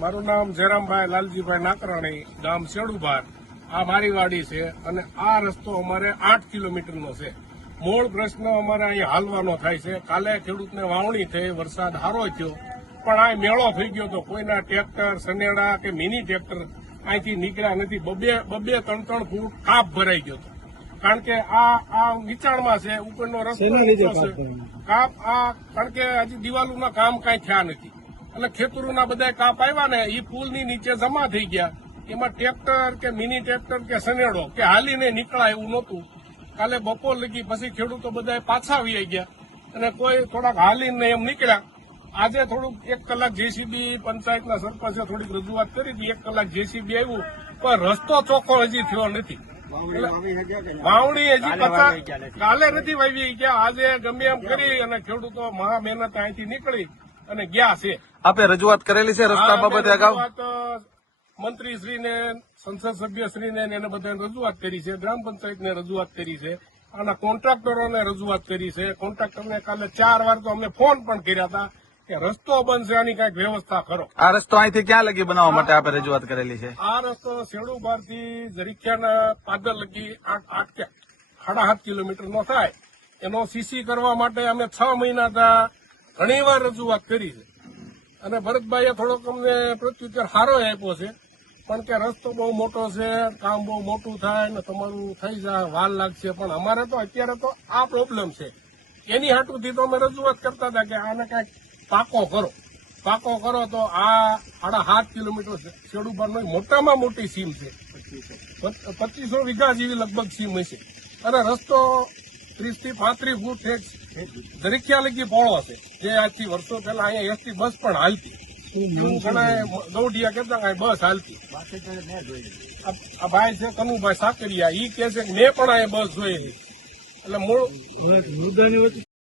મારું નામ જયરામભાઈ લાલજીભાઈ નાકરાણી, ગામ શેડુબાર. આ મારી વાડી છે અને આ રસ્તો અમારે 8 કિલોમીટરનો છે. મૂળ પ્રશ્ન અમારે અહીંયા હાલવાનો થાય છે. કાલે ખેડૂતને વાવણી થઈ, વરસાદ સારો થયો, પણ આ મેળો થઈ ગયો તો કોઈના ટ્રેક્ટર, સનેડા કે મિની ટ્રેક્ટર અહીંથી નીકળ્યા નથી. બબે 3 ફૂટ કાપ ભરાઈ ગયો હતો. કારણ કે આ નીચાણમાં છે, ઉપરનો રસ્તો છે. કાપ કારણ કે હજી દિવાલોના કામ કાંઈ થયા નથી. એટલે ખેતરોના બધા કાપ આવ્યા ને એ પુલની નીચે જમા થઈ ગયા. એમાં ટ્રેક્ટર કે મિની ટ્રેક્ટર કે સનેડો કે હાલીને નીકળાય એવું નહોતું. કાલે બપોર લગી પછી ખેડૂતો બધા પાછા આવી ગયા અને કોઈ થોડાક હાલીને એમ નીકળ્યા. આજે થોડુંક 1 કલાક જેસીબી પંચાયતના સરપંચે થોડીક રજૂઆત કરી હતી. 1 કલાક જેસીબી આવ્યું, પણ રસ્તો ચોખ્ખો હજી થયો નથી. વાવણી હજી કાલે નથી વાવી ગયા. આજે ગમે એમ કરી અને ખેડૂતો મહા મહેનત અહીંથી નીકળી અને ગયા છે. આપે રજૂઆત કરેલી છે રસ્તા બાબતે અગાઉ? મંત્રીશ્રીને, સંસદ સભ્યશ્રીને એને બધાને રજૂઆત કરી છે. ગ્રામ પંચાયતને રજૂઆત કરી છે. આના કોન્ટ્રાક્ટરોને રજૂઆત કરી છે. કોન્ટ્રાક્ટરને કાલે 4 વાર તો અમને ફોન પણ કર્યા હતા કે રસ્તો બંધ છે, આની કઈક વ્યવસ્થા કરો. આ રસ્તો અહીંથી ક્યાં લગી બનાવવા માટે આપે રજૂઆત કરેલી છે? આ રસ્તો શેડુબાર થી જરીખ્યાના પાદર લગી 8.5 કિલોમીટરનો થાય. એનો સીસી કરવા માટે અમે 6 મહિના ઘણી વાર રજૂઆત કરી છે અને ભરતભાઈએ થોડોક અમને પ્રત્યુત્તર સારો આપ્યો છે. પણ કે રસ્તો બહુ મોટો છે, કામ બહુ મોટું થાય ને તમારું થઈ જાય, વાર લાગશે. પણ અમારે તો અત્યારે તો આ પ્રોબ્લેમ છે. એની હાટુથી તો અમે રજૂઆત કરતા હતા કે આને કાંઈક પાકો કરો તો આ 7.5 કિલોમીટર શેડુબારનો મોટામાં મોટી સીમ છે. 2500 વીઘા જેવી લગભગ સીમ હશે અને રસ્તો 30 થી 35 ફૂટ દરીખ્યા લગી પહોળો છે. જે આજથી વર્ષો પહેલા અહીંયા એસટી બસ પણ હાલતી. ગૌડિયા કહેતા બસ હાલતી. આ ભાઈ છે કનુભાઈ સાકરિયા, ઈ કે છે કે મેં પણ અહીંયા બસ જોયેલી. એટલે મૂળ